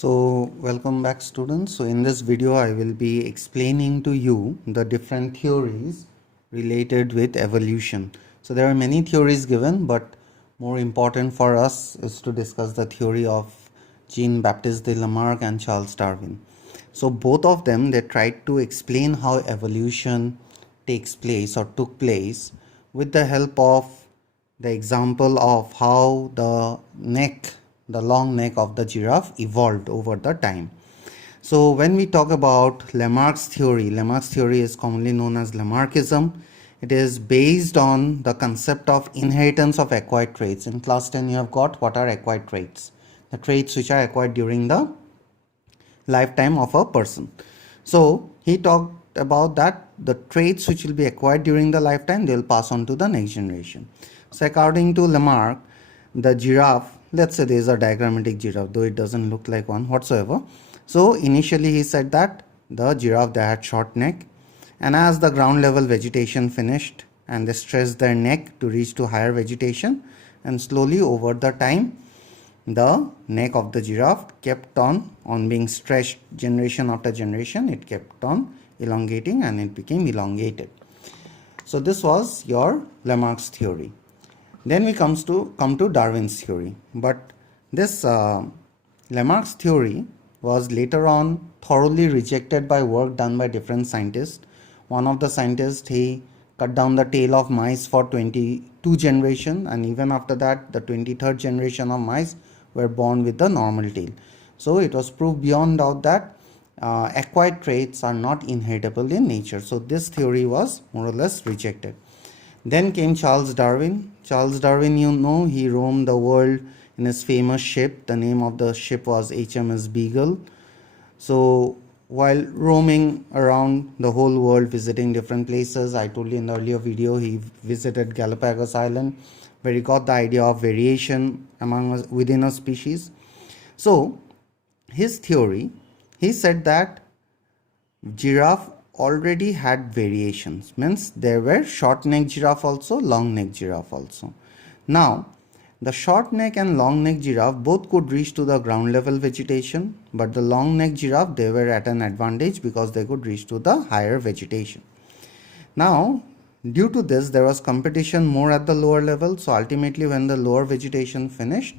So welcome back students. So in this video I will be explaining to you the different theories related with evolution. So there are many theories given, but more important for us is to discuss the theory of Jean-Baptiste de Lamarck and Charles Darwin. So both of them, they tried to explain how evolution takes place or took place with the help of the example of how the long neck of the giraffe evolved over the time. So when we talk about Lamarck's theory is commonly known as Lamarkism. It is based on the concept of inheritance of acquired traits. In class 10 you have got what are acquired traits. The traits which are acquired during the lifetime of a person. So he talked about that the traits which will be acquired during the lifetime, they will pass on to the next generation. So according to Lamarck, the giraffe, let's say there is a diagrammatic giraffe, though it doesn't look like one whatsoever. So initially he said that the giraffe, they had short neck, and as the ground level vegetation finished and they stretched their neck to reach to higher vegetation, and slowly over the time the neck of the giraffe kept on being stretched generation after generation. It kept on elongating and it became elongated. So this was your Lamarck's theory. Then we come to Darwin's theory. But this Lamarck's theory was later on thoroughly rejected by work done by different scientists. One of the scientists, he cut down the tail of mice for 22 generations, and even after that the 23rd generation of mice were born with the normal tail. So it was proved beyond doubt that acquired traits are not inheritable in nature. So this theory was more or less rejected. Then came Charles Darwin. Charles Darwin, you know, he roamed the world in his famous ship. The name of the ship was HMS Beagle. So while roaming around the whole world, visiting different places, I told you in the earlier video, he visited Galapagos Island, where he got the idea of variation within a species. So his theory, he said that giraffe already had variations, means there were short neck giraffe also, long neck giraffe also. Now the short neck and long neck giraffe both could reach to the ground level vegetation, but the long neck giraffe, they were at an advantage because they could reach to the higher vegetation. Now due to this there was competition more at the lower level. So ultimately when the lower vegetation finished,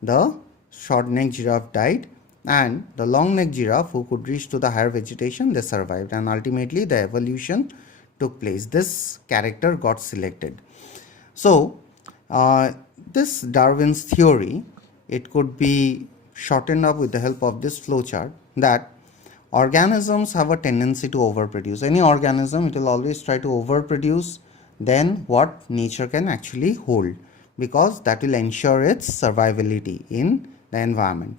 the short neck giraffe died, and the long neck giraffe who could reach to the higher vegetation, they survived, and ultimately the evolution took place. This character got selected. So this Darwin's theory, it could be shortened up with the help of this flowchart, that organisms have a tendency to overproduce. Any organism, it will always try to overproduce than what nature can actually hold, because that will ensure its survivability in the environment.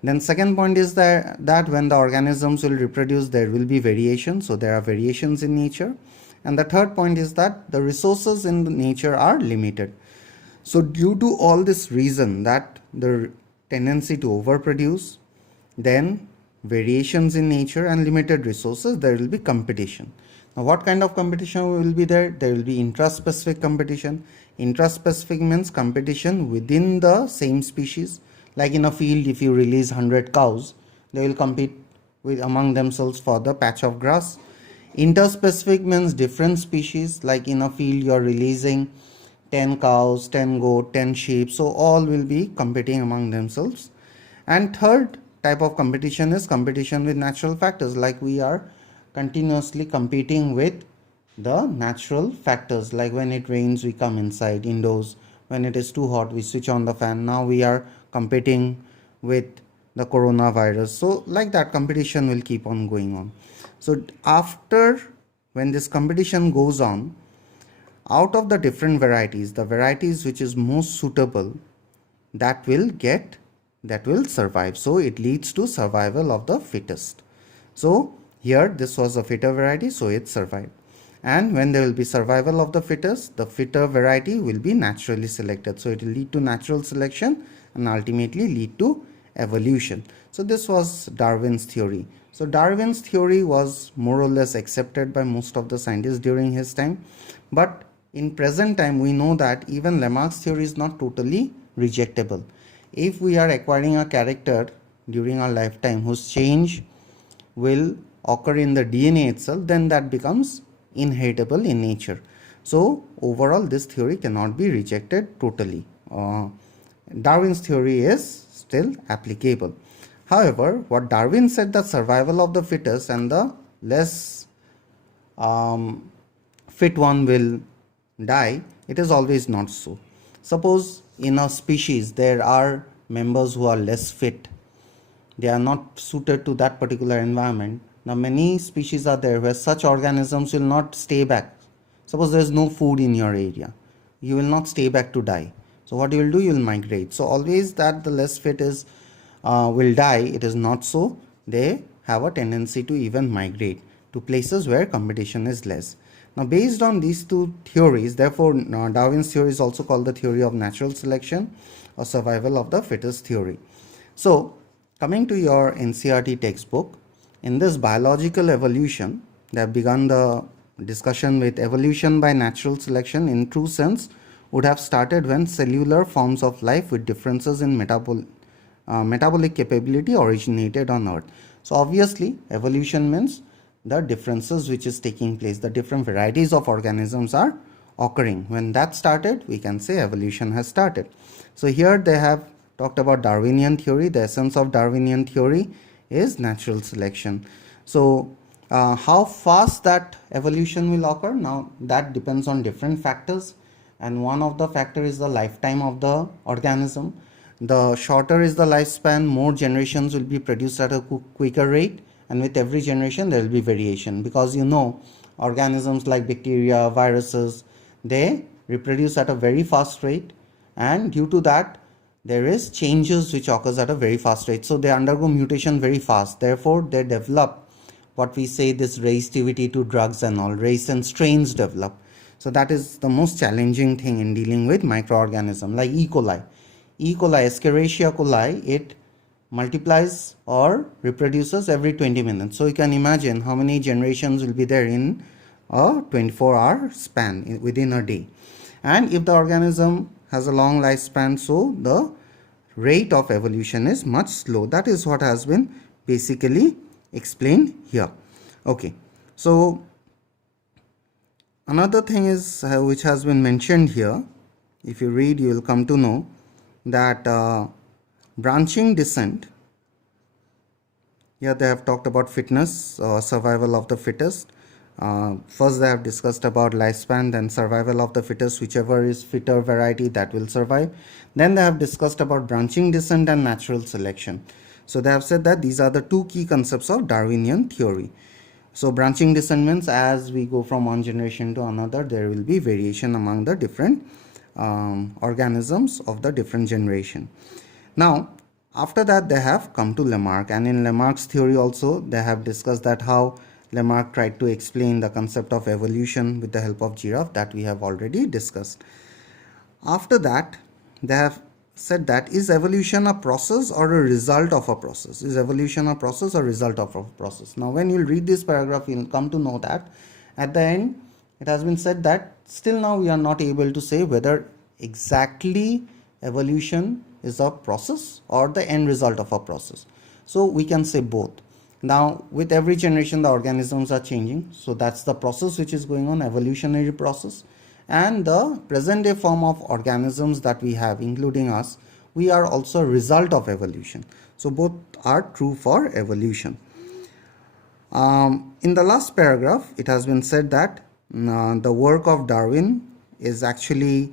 Then second point is that when the organisms will reproduce, there will be variation. So there are variations in nature. And the third point is that the resources in nature are limited. So due to all this reason, that the tendency to overproduce, then variations in nature and limited resources, there will be competition. Now what kind of competition will be there? There will be intraspecific competition. Intraspecific means competition within the same species. Like in a field, if you release 100 cows, they will compete among themselves for the patch of grass. Interspecific means different species. Like in a field, you are releasing 10 cows, 10 goat, 10 sheep. So all will be competing among themselves. And third type of competition is competition with natural factors. Like we are continuously competing with the natural factors. Like when it rains, we come inside indoors. When it is too hot, we switch on the fan. Now we are competing with the coronavirus. So like that, competition will keep on going on. So after, when this competition goes on, out of the different varieties, the varieties which is most suitable, that will survive. So it leads to survival of the fittest. So here this was a fitter variety, so it survived. And when there will be survival of the fittest, the fitter variety will be naturally selected. So it will lead to natural selection and ultimately lead to evolution. So this was Darwin's theory. So Darwin's theory was more or less accepted by most of the scientists during his time. But in present time, we know that even Lamarck's theory is not totally rejectable. If we are acquiring a character during our lifetime whose change will occur in the DNA itself, then that becomes inheritable in nature. So overall this theory cannot be rejected totally. Darwin's theory is still applicable. However, what Darwin said, that survival of the fittest and the less fit one will die, it is always not so. Suppose in a species there are members who are less fit, they are not suited to that particular environment. Now many species are there where such organisms will not stay back. Suppose there is no food in your area, you will not stay back to die. So what you will do, you will migrate. So always that the less fit is will die, it is not so. They have a tendency to even migrate to places where competition is less. Now based on these two theories, therefore Darwin's theory is also called the theory of natural selection or survival of the fittest theory. So coming to your NCERT textbook, in this biological evolution, they have begun the discussion with evolution by natural selection in true sense would have started when cellular forms of life with differences in metabolic capability originated on Earth. So obviously evolution means the differences which is taking place, the different varieties of organisms are occurring. When that started, we can say evolution has started. So here they have talked about Darwinian theory. The essence of Darwinian theory is natural selection. So how fast that evolution will occur, now that depends on different factors, and one of the factor is the lifetime of the organism. The shorter is the lifespan, more generations will be produced at a quicker rate, and with every generation there will be variation, because you know organisms like bacteria, viruses, they reproduce at a very fast rate, and due to that there is changes which occurs at a very fast rate. So they undergo mutation very fast, therefore they develop what we say this resistivity to drugs and all, race and strains develop. So that is the most challenging thing in dealing with microorganism like E. coli. E. coli, Escherichia coli, it multiplies or reproduces every 20 minutes. So you can imagine how many generations will be there in a 24-hour span within a day. And if the organism has a long lifespan, so the rate of evolution is much slow. That is what has been basically explained here. Okay, so another thing is which has been mentioned here, if you read you will come to know that branching descent, here they have talked about fitness, survival of the fittest. First they have discussed about lifespan, then survival of the fittest, whichever is fitter variety that will survive. Then they have discussed about branching descent and natural selection. So they have said that these are the two key concepts of Darwinian theory. So branching descent means as we go from one generation to another, there will be variation among the different organisms of the different generation. Now after that they have come to Lamarck, and in Lamarck's theory also they have discussed that how Lamarck tried to explain the concept of evolution with the help of giraffe, that we have already discussed. After that they have said that is evolution a process or a result of a process? Is evolution a process or result of a process? Now when you read this paragraph, you will come to know that at the end it has been said that still now we are not able to say whether exactly evolution is a process or the end result of a process. So we can say both. Now with every generation the organisms are changing, so that's the process which is going on, evolutionary process. And the present day form of organisms that we have, including us, we are also a result of evolution. So both are true for evolution. In the last paragraph it has been said that the work of Darwin is actually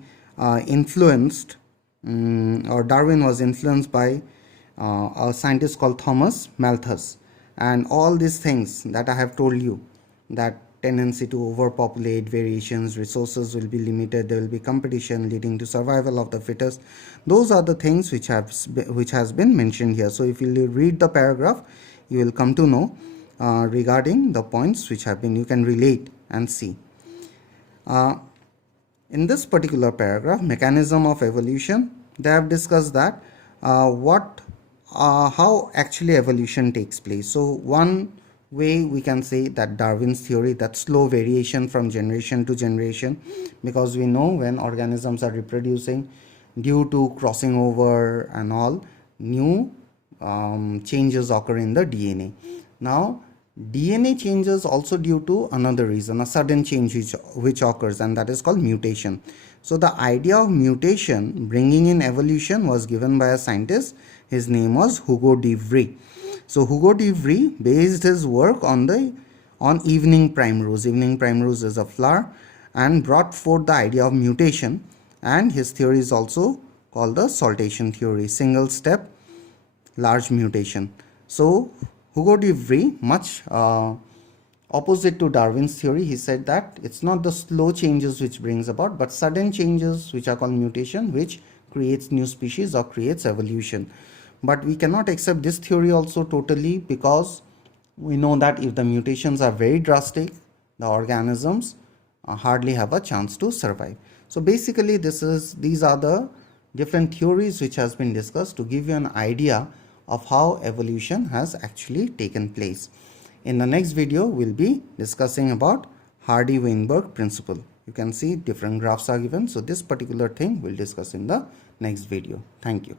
influenced, or Darwin was influenced by a scientist called Thomas Malthus. And all these things that I have told you, that tendency to overpopulate, variations, resources will be limited, there will be competition leading to survival of the fittest, those are the things which has been mentioned here. So if you read the paragraph, you will come to know regarding the points which have been, you can relate and see. In this particular paragraph, mechanism of evolution, they have discussed that how actually evolution takes place. So one way we can say that Darwin's theory, that slow variation from generation to generation, because we know when organisms are reproducing due to crossing over and all, new changes occur in the DNA. Now, DNA changes also due to another reason, a sudden change which occurs, and that is called mutation. So the idea of mutation bringing in evolution was given by a scientist. His name was Hugo de Vries. So Hugo de Vries based his work on evening primrose. Evening primrose is a flower, and brought forth the idea of mutation, and his theory is also called the saltation theory, single step large mutation. So Hugo de Vries, much opposite to Darwin's theory, he said that it's not the slow changes which brings about, but sudden changes which are called mutation, which creates new species or creates evolution. But we cannot accept this theory also totally, because we know that if the mutations are very drastic, the organisms hardly have a chance to survive. So basically these are the different theories which has been discussed to give you an idea of how evolution has actually taken place. In the next video, we'll be discussing about Hardy-Weinberg principle. You can see different graphs are given. So this particular thing we'll discuss in the next video. Thank you.